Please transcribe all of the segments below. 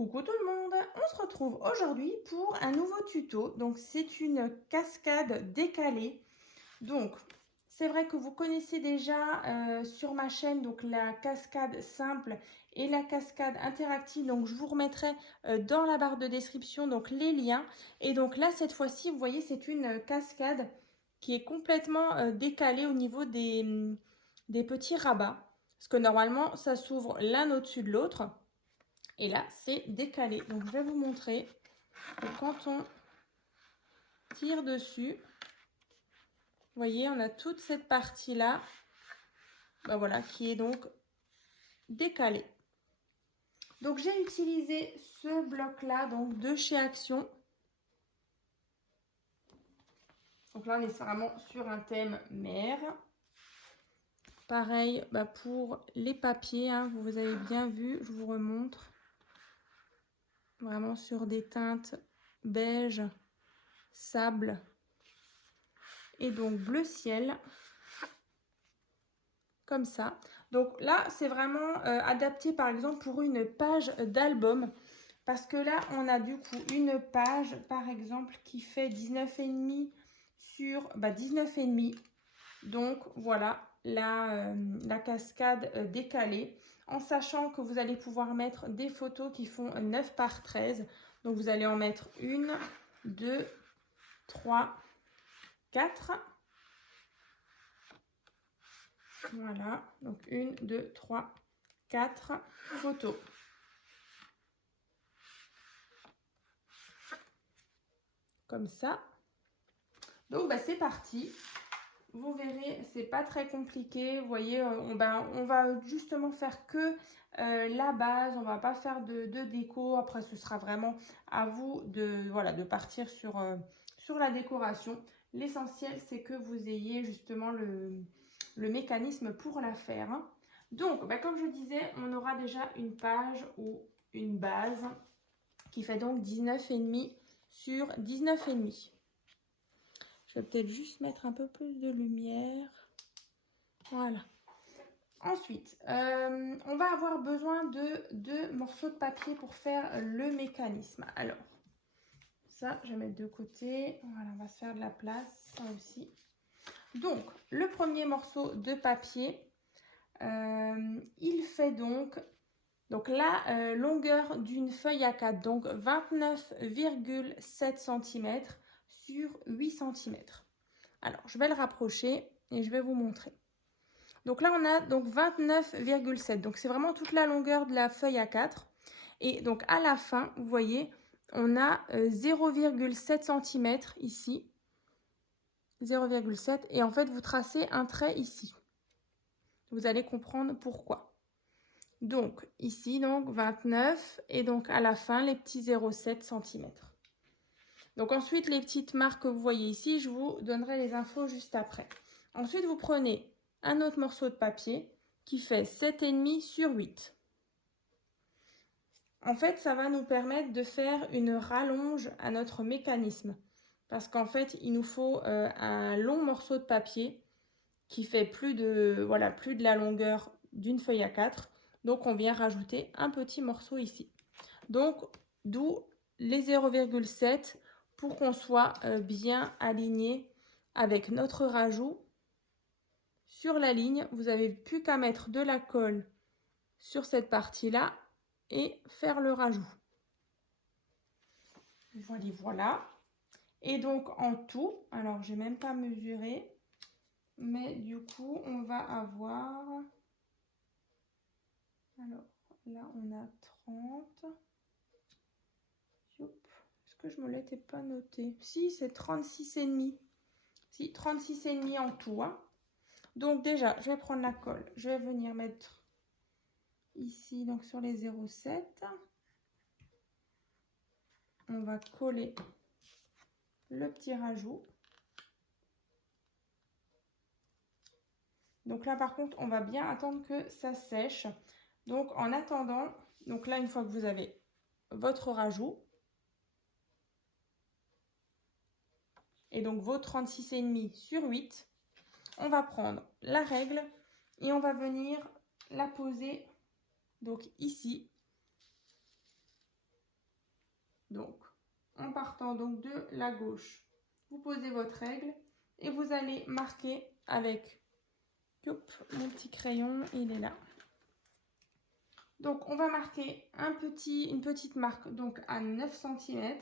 Coucou tout le monde, on se retrouve aujourd'hui pour un nouveau tuto. Donc c'est une cascade décalée. Donc c'est vrai que vous connaissez déjà sur ma chaîne donc la cascade simple et la cascade interactive. Donc je vous remettrai dans la barre de description donc les liens. Et donc là cette fois-ci vous voyez c'est une cascade qui est complètement décalée au niveau des petits rabats. Parce que normalement ça s'ouvre l'un au-dessus de l'autre. Et là, c'est décalé. Donc, je vais vous montrer que quand on tire dessus, vous voyez, on a toute cette partie-là, ben voilà, qui est donc décalée. Donc, j'ai utilisé ce bloc-là, donc de chez Action. Donc là, on est vraiment sur un thème mer. Pareil pour les papiers, hein, vous avez bien vu, je vous remontre. Vraiment sur des teintes beige, sable et donc bleu ciel. Comme ça. Donc là, c'est vraiment adapté par exemple pour une page d'album. Parce que là, on a du coup une page par exemple qui fait 19,5 sur 19,5. Donc voilà la cascade décalée. En sachant que vous allez pouvoir mettre des photos qui font 9 par 13. Donc vous allez en mettre 1, 2, 3, 4. Voilà, donc 1, 2, 3, 4 photos. Comme ça. Donc c'est parti. Vous verrez, c'est pas très compliqué. Vous voyez, on va justement faire que la base. On va pas faire de déco. Après, ce sera vraiment à vous de partir sur la décoration. L'essentiel, c'est que vous ayez justement le mécanisme pour la faire. Hein. Donc, comme je disais, on aura déjà une page ou une base qui fait donc 19,5 sur 19,5. Je vais peut-être juste mettre un peu plus de lumière. Voilà. Ensuite, on va avoir besoin de 2 morceaux de papier pour faire le mécanisme. Alors, ça, je vais mettre de côté. Voilà, on va se faire de la place, ça aussi. Donc, le premier morceau de papier, il fait donc la longueur d'une feuille A4, donc 29,7 cm sur 8 cm. Alors, je vais le rapprocher et je vais vous montrer. Donc là, on a donc 29,7. Donc, c'est vraiment toute la longueur de la feuille A4. Et donc, à la fin, vous voyez, on a 0,7 cm ici. 0,7. Et en fait, vous tracez un trait ici. Vous allez comprendre pourquoi. Donc, ici, donc 29. Et donc, à la fin, les petits 0,7 cm. Donc, ensuite, les petites marques que vous voyez ici, je vous donnerai les infos juste après. Ensuite, vous prenez un autre morceau de papier qui fait 7,5 sur 8. En fait, ça va nous permettre de faire une rallonge à notre mécanisme. Parce qu'en fait, il nous faut un long morceau de papier qui fait plus de la longueur d'une feuille A4. Donc, on vient rajouter un petit morceau ici. Donc, d'où les 0,7 pour qu'on soit bien aligné avec notre rajout. Sur la ligne, vous n'avez plus qu'à mettre de la colle sur cette partie-là et faire le rajout. Voilà. Et donc en tout, alors j'ai même pas mesuré, mais du coup on va avoir, alors là on a 30. Est-ce que je me l'étais pas noté? Si, c'est 36,5. Si, 36,5 en tout. Hein. Donc déjà, je vais prendre la colle. Je vais venir mettre ici, donc sur les 0,7. On va coller le petit rajout. Donc là, par contre, on va bien attendre que ça sèche. Donc en attendant, donc là, une fois que vous avez votre rajout, et donc vos 36,5 sur 8, on va prendre la règle et on va venir la poser donc ici. Donc, en partant donc de la gauche, vous posez votre règle et vous allez marquer avec mon petit crayon, il est là. Donc, on va marquer une petite marque donc à 9 cm,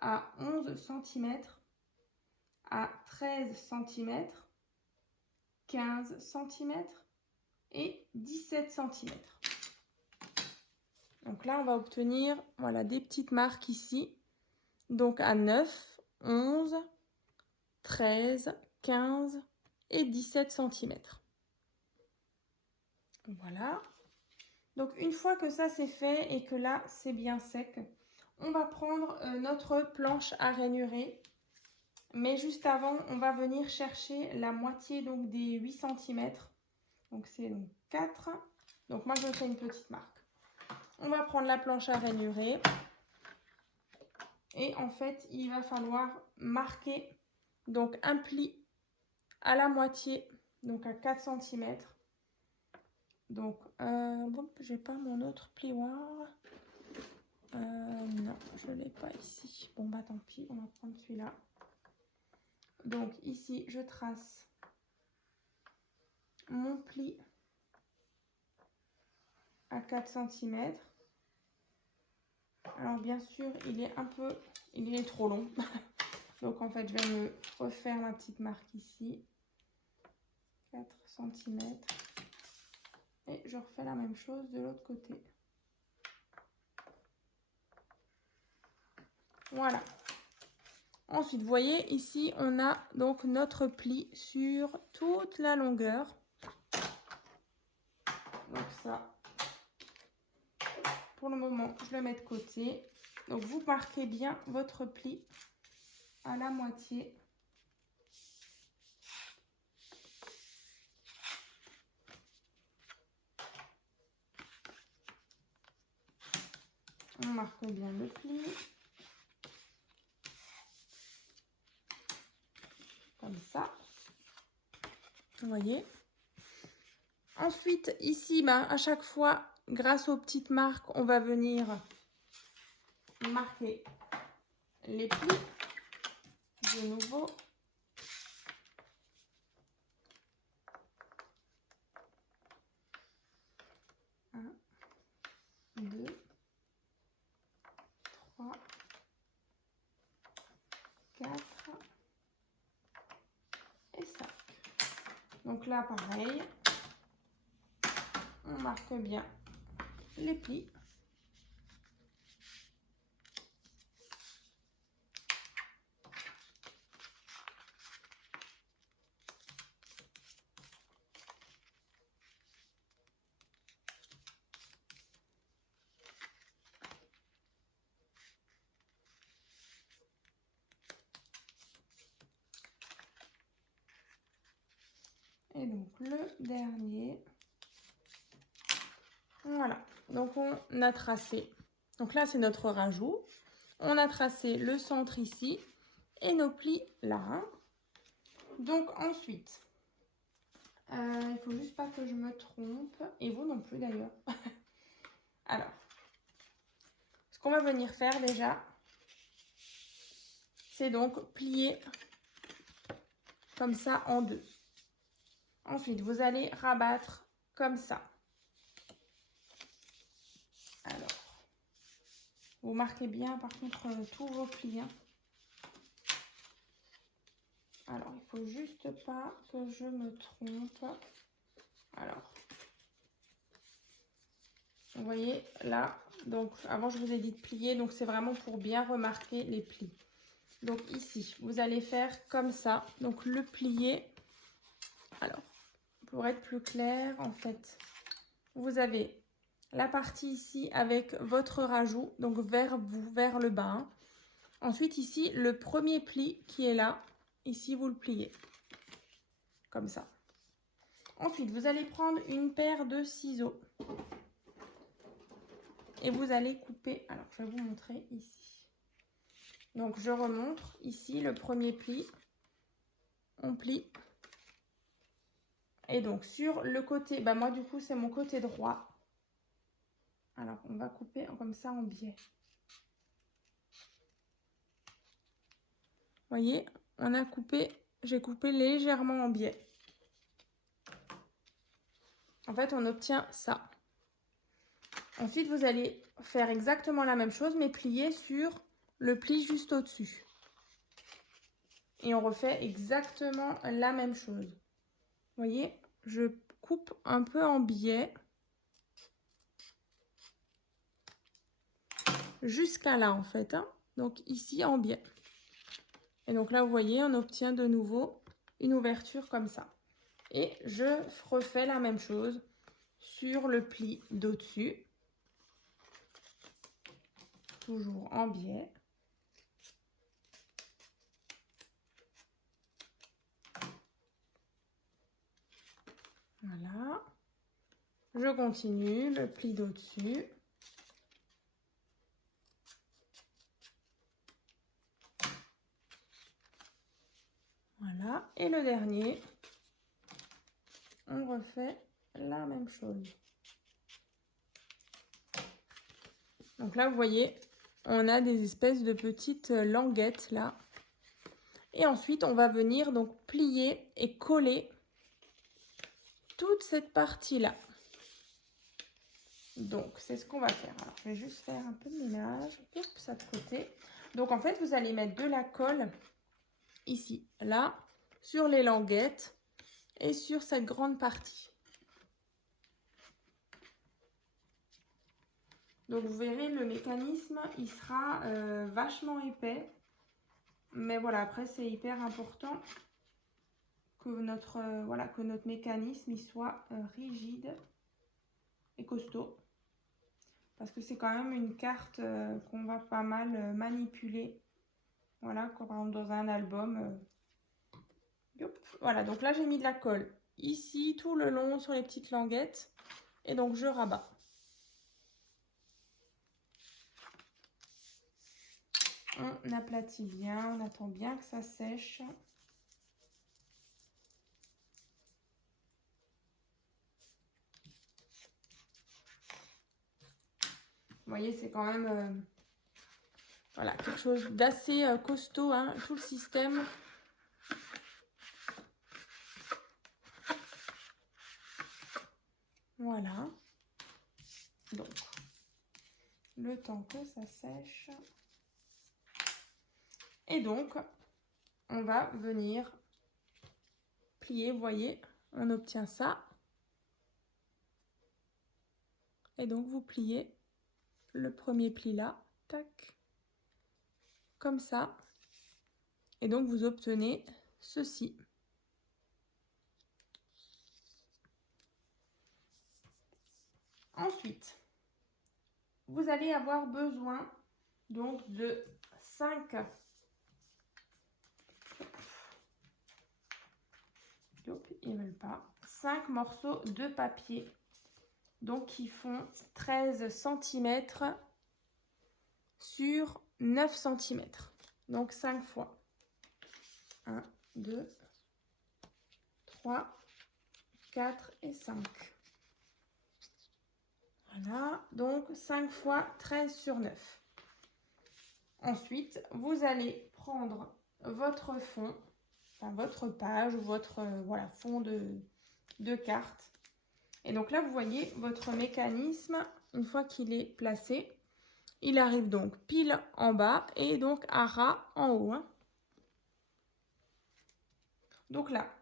à 11 cm, à 13 cm, 15 cm et 17 cm. Donc là, on va obtenir voilà, des petites marques ici. Donc à 9, 11, 13, 15 et 17 cm. Voilà. Donc une fois que ça c'est fait et que là c'est bien sec, on va prendre notre planche à ranurer. Mais juste avant, on va venir chercher la moitié donc des 8 cm. Donc c'est 4. Donc moi je fais une petite marque. On va prendre la planche à ranurer. Et en fait, il va falloir marquer donc un pli à la moitié, donc à 4 cm. Donc, bon, j'ai pas mon autre plioir. Non, je l'ai pas ici. Bon, bah tant pis, on va prendre celui-là. Donc ici, je trace mon pli à 4 cm. Alors bien sûr, il est trop long. Donc en fait, je vais me refaire ma petite marque ici. 4 cm. Et je refais la même chose de l'autre côté. Voilà. Ensuite, vous voyez, ici, on a donc notre pli sur toute la longueur. Donc ça, pour le moment, je le mets de côté. Donc vous marquez bien votre pli à la moitié. On marque bien le pli. Comme ça. Vous voyez. Ensuite, ici, à chaque fois, grâce aux petites marques, on va venir marquer les plis. De nouveau. Un, 2, 3, 4 et 5. Donc là, pareil, on marque bien les plis. Et donc le dernier. Voilà, donc on a tracé. Donc là, c'est notre rajout. On a tracé le centre ici et nos plis là. Donc ensuite, il faut juste pas que je me trompe. Et vous non plus d'ailleurs. Alors, ce qu'on va venir faire déjà, c'est donc plier comme ça en deux. Ensuite, vous allez rabattre comme ça. Alors, vous marquez bien par contre tous vos plis. Hein. Alors, il faut juste pas que je me trompe. Alors, vous voyez là, donc avant je vous ai dit de plier, donc c'est vraiment pour bien remarquer les plis. Donc ici, vous allez faire comme ça, donc le plier. Alors, pour être plus clair, en fait, vous avez la partie ici avec votre rajout, donc vers vous, vers le bas. Hein. Ensuite ici, le premier pli qui est là, ici vous le pliez, comme ça. Ensuite, vous allez prendre une paire de ciseaux. Et vous allez couper, alors je vais vous montrer ici. Donc je remontre ici le premier pli, on plie. Et donc sur le côté, moi du coup c'est mon côté droit. Alors on va couper comme ça en biais. voyez, on a coupé, j'ai coupé légèrement en biais. En fait, on obtient ça. Ensuite, vous allez faire exactement la même chose, mais plier sur le pli juste au-dessus. Et on refait exactement la même chose. Vous voyez, je coupe un peu en biais. Jusqu'à là, en fait. Hein. Donc, ici, en biais. Et donc là, vous voyez, on obtient de nouveau une ouverture comme ça. Et je refais la même chose sur le pli d'au-dessus. Toujours en biais. Voilà. Je continue le pli d'au-dessus. Voilà. Et le dernier, on refait la même chose. Donc là, vous voyez, on a des espèces de petites languettes là. Et ensuite, on va venir donc plier et coller toute cette partie-là. Donc, c'est ce qu'on va faire. Alors, je vais juste faire un peu de ménage. Hop, ça de côté. Donc, en fait, vous allez mettre de la colle ici, là, sur les languettes et sur cette grande partie. Donc, vous verrez, le mécanisme, il sera vachement épais. Mais voilà, après, c'est hyper important que que notre mécanisme il soit rigide et costaud. Parce que c'est quand même une carte qu'on va pas mal manipuler. Voilà, comme par exemple dans un album. Voilà, donc là, j'ai mis de la colle ici, tout le long, sur les petites languettes. Et donc, je rabats. On aplatit bien, on attend bien que ça sèche. Vous voyez, c'est quand même voilà, quelque chose d'assez costaud, hein, tout le système. Voilà. Donc, le temps que ça sèche. Et donc, on va venir plier, vous voyez, on obtient ça. Et donc, vous pliez le premier pli là, tac, comme ça. Et donc, vous obtenez ceci. Ensuite, vous allez avoir besoin donc de 5 ils veulent pas 5 morceaux de papier donc qui font 13 cm sur 9 cm. Donc 5 fois 1, 2, 3, 4 et 5. Voilà, donc 5 fois 13 sur 9. Ensuite, vous allez prendre votre fond, enfin votre page ou votre voilà, fond de carte. Et donc là, vous voyez votre mécanisme, une fois qu'il est placé, il arrive donc pile en bas et donc à ras en haut. Hein. Donc là,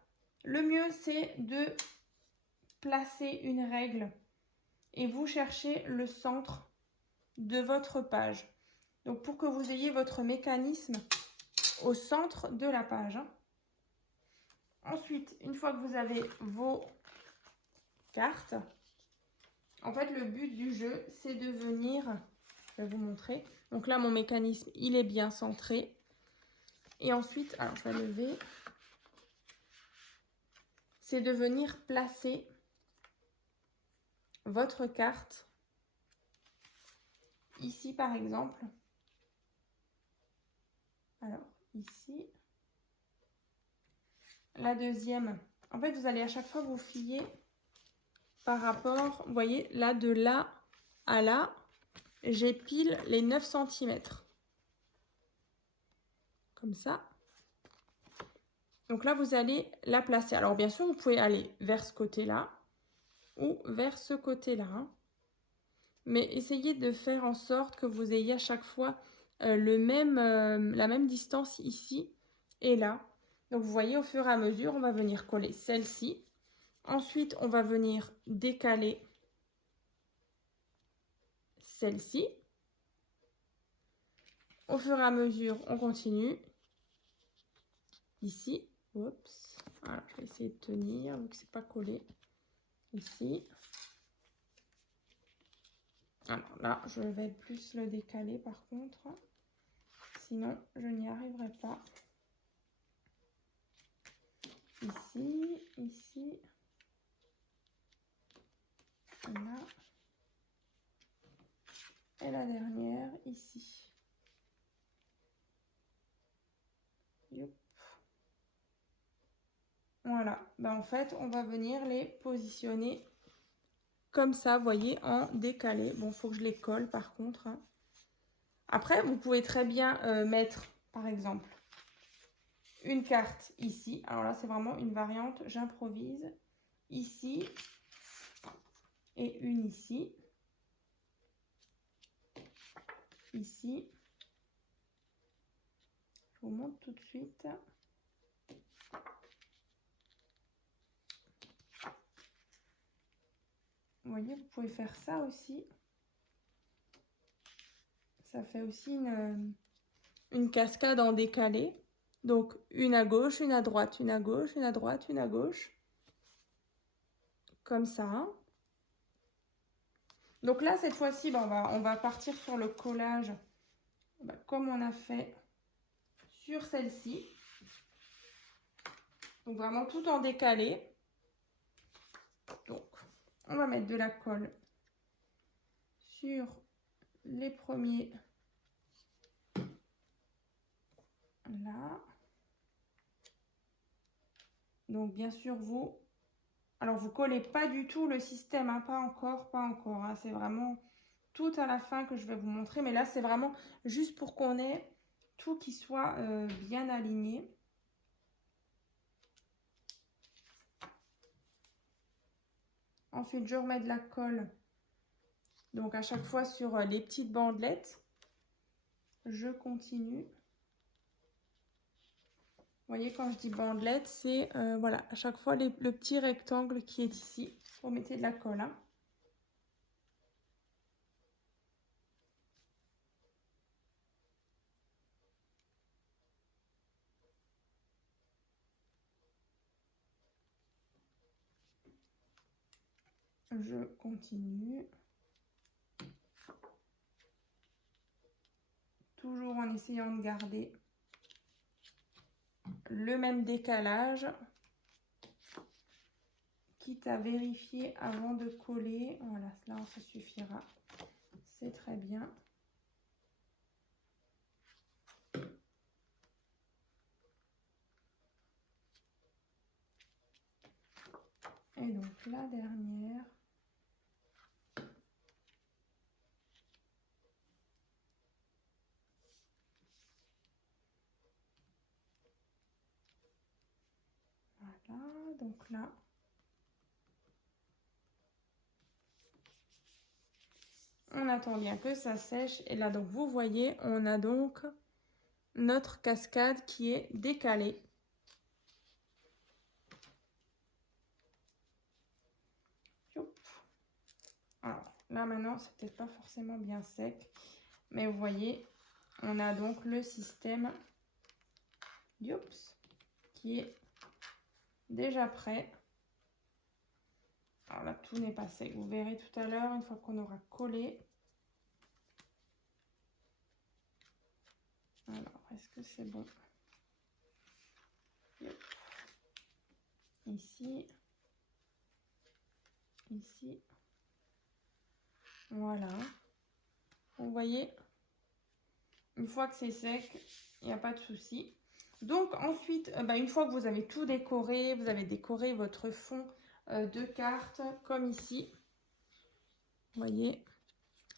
le mieux, c'est de placer une règle et vous cherchez le centre de votre page. Donc, pour que vous ayez votre mécanisme au centre de la page. Ensuite, une fois que vous avez vos cartes, en fait, le but du jeu, c'est de venir, je vais vous montrer. Donc là, mon mécanisme, il est bien centré. Et ensuite, alors je vais lever, c'est de venir placer votre carte ici, par exemple. Alors, ici. La deuxième, en fait, vous allez à chaque fois vous fier par rapport, vous voyez, là, de là à là, j'ai pile les 9 cm. Comme ça. Donc là, vous allez la placer. Alors bien sûr, vous pouvez aller vers ce côté-là ou vers ce côté-là, hein. Mais essayez de faire en sorte que vous ayez à chaque fois la même distance ici et là. Donc vous voyez, au fur et à mesure, on va venir coller celle-ci. Ensuite, on va venir décaler celle-ci. Au fur et à mesure, on continue. Ici, oups, voilà, je vais essayer de tenir vu que c'est pas collé. Ici. Alors là, je vais plus le décaler par contre. Sinon, je n'y arriverai pas. Ici, ici. Là. Et la dernière, ici. Youp. Voilà. Ben, en fait, on va venir les positionner comme ça, vous voyez, en décalé. Bon, il faut que je les colle par contre, hein. Après, vous pouvez très bien mettre, par exemple, une carte ici. Alors là, c'est vraiment une variante, j'improvise. Ici et une ici. Ici. Je vous montre tout de suite. Vous voyez, vous pouvez faire ça aussi. Ça fait aussi une cascade en décalé. Donc, une à gauche, une à droite, une à gauche, une à droite, une à gauche. Comme ça. Donc là, cette fois-ci, ben, on va partir sur le collage comme on a fait sur celle-ci. Donc, vraiment tout en décalé. Donc, on va mettre de la colle sur les premiers. Là. Donc, bien sûr, alors, vous collez pas du tout le système, hein, pas encore, hein. C'est vraiment tout à la fin que je vais vous montrer. Mais là, c'est vraiment juste pour qu'on ait tout qui soit bien aligné. Ensuite, je remets de la colle. Donc, à chaque fois sur les petites bandelettes. Je continue. Vous voyez, quand je dis bandelette, c'est voilà, à chaque fois le petit rectangle qui est ici. Vous mettez de la colle, hein. Je continue. Toujours en essayant de garder le même décalage. Quitte à vérifier avant de coller. Voilà, là, ça suffira. C'est très bien. Et donc, la dernière. Voilà, donc là. On attend bien que ça sèche. Et là, donc, vous voyez, on a donc notre cascade qui est décalée. Alors, là, maintenant, c'est peut-être pas forcément bien sec. Mais vous voyez, on a donc le système qui est déjà prêt. Alors là, tout n'est pas sec. Vous verrez tout à l'heure, une fois qu'on aura collé. Alors, est-ce que c'est bon? Ici. Ici. Voilà. Vous voyez, une fois que c'est sec, il n'y a pas de souci. Donc ensuite, une fois que vous avez tout décoré, vous avez décoré votre fond de carte comme ici. Vous voyez.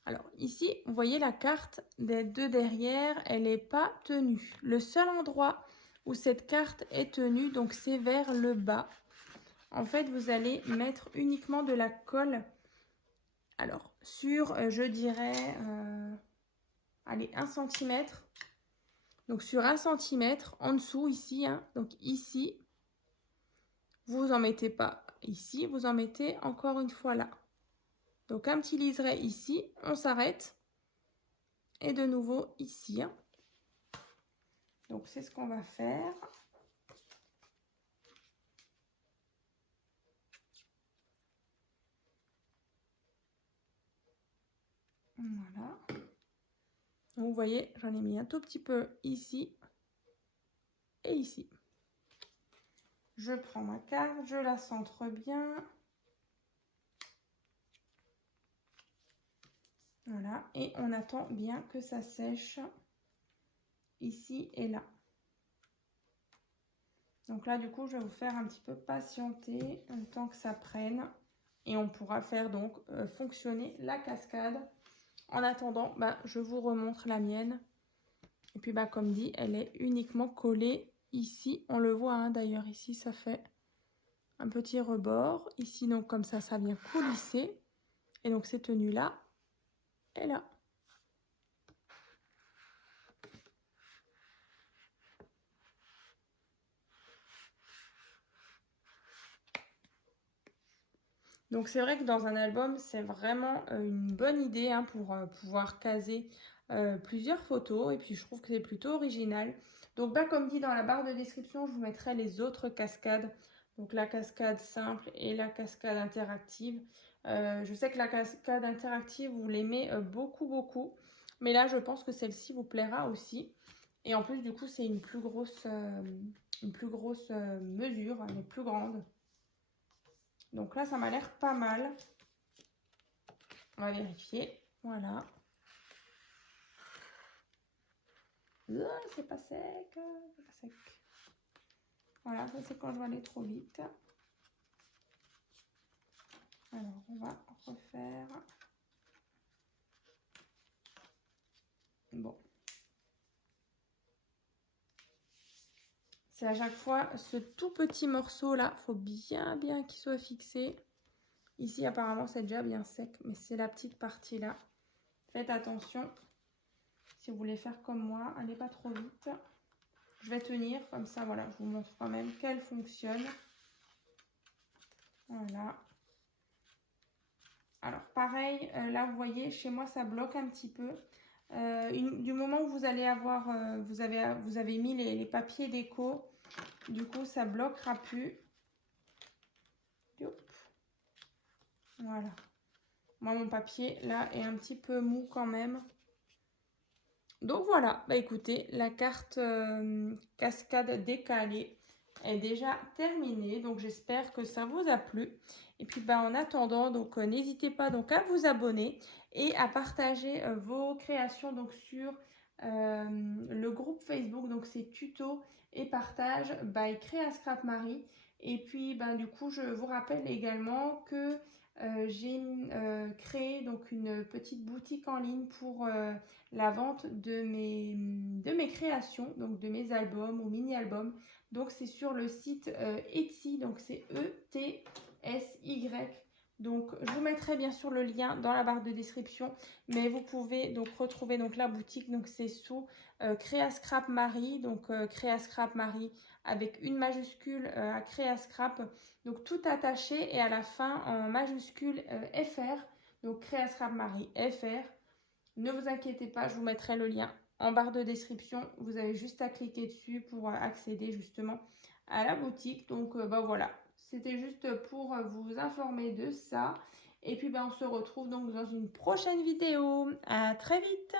Alors ici, vous voyez la carte des deux derrière, elle n'est pas tenue. Le seul endroit où cette carte est tenue, donc c'est vers le bas. En fait, vous allez mettre uniquement de la colle, alors sur, je dirais, allez, 1 cm. Donc sur 1 cm, en dessous ici, hein, donc ici, vous en mettez pas ici, vous en mettez encore une fois là. Donc un petit liseré ici, on s'arrête. Et de nouveau ici. Hein. Donc c'est ce qu'on va faire. Voilà. Vous voyez, j'en ai mis un tout petit peu ici et ici. Je prends ma carte, je la centre bien. Voilà, et on attend bien que ça sèche ici et là. Donc là, du coup, je vais vous faire un petit peu patienter le temps que ça prenne. Et on pourra faire donc fonctionner la cascade. En attendant, je vous remontre la mienne. Et puis, comme dit, elle est uniquement collée ici. On le voit, hein, d'ailleurs, ici, ça fait un petit rebord. Ici, donc, comme ça vient coulisser. Et donc, c'est tenu là et là. Donc c'est vrai que dans un album, c'est vraiment une bonne idée hein, pour pouvoir caser plusieurs photos. Et puis je trouve que c'est plutôt original. Donc comme dit dans la barre de description, je vous mettrai les autres cascades. Donc la cascade simple et la cascade interactive. Je sais que la cascade interactive, vous l'aimez beaucoup. Mais là, je pense que celle-ci vous plaira aussi. Et en plus, du coup, c'est une plus grosse mesure, elle est plus grande. Donc là, ça m'a l'air pas mal. On va vérifier. Voilà. C'est pas sec. C'est pas sec. Voilà, ça c'est quand je vais aller trop vite. Alors, on va refaire. Bon. C'est à chaque fois ce tout petit morceau là. Il faut bien qu'il soit fixé. Ici, apparemment, c'est déjà bien sec. Mais c'est la petite partie là. Faites attention. Si vous voulez faire comme moi, allez pas trop vite. Je vais tenir comme ça, voilà, je vous montre quand même qu'elle fonctionne. Voilà. Alors pareil, là vous voyez, chez moi ça bloque un petit peu. Du moment où vous allez avoir, vous avez mis les papiers déco, du coup ça bloquera plus. Youp. Voilà. Moi mon papier là est un petit peu mou quand même. Donc voilà, écoutez, la carte cascade décalée est déjà terminée. Donc j'espère que ça vous a plu. Et puis en attendant, donc n'hésitez pas donc à vous abonner et à partager vos créations donc sur le groupe Facebook. Donc c'est tuto et partage by Créa Scrap Marie. Et puis du coup, je vous rappelle également que j'ai créé donc une petite boutique en ligne pour la vente de mes créations, donc de mes albums ou mini-albums. Donc c'est sur le site Etsy, donc c'est ETSY. Donc je vous mettrai bien sûr le lien dans la barre de description, mais vous pouvez donc retrouver donc la boutique, donc c'est sous Créa Scrap Marie, donc Créa Scrap Marie avec une majuscule à Créa Scrap, donc tout attaché et à la fin en majuscule FR, donc Créa Scrap Marie FR. Ne vous inquiétez pas, je vous mettrai le lien en barre de description. Vous avez juste à cliquer dessus pour accéder justement à la boutique. Donc voilà, c'était juste pour vous informer de ça. Et puis on se retrouve donc dans une prochaine vidéo. À très vite!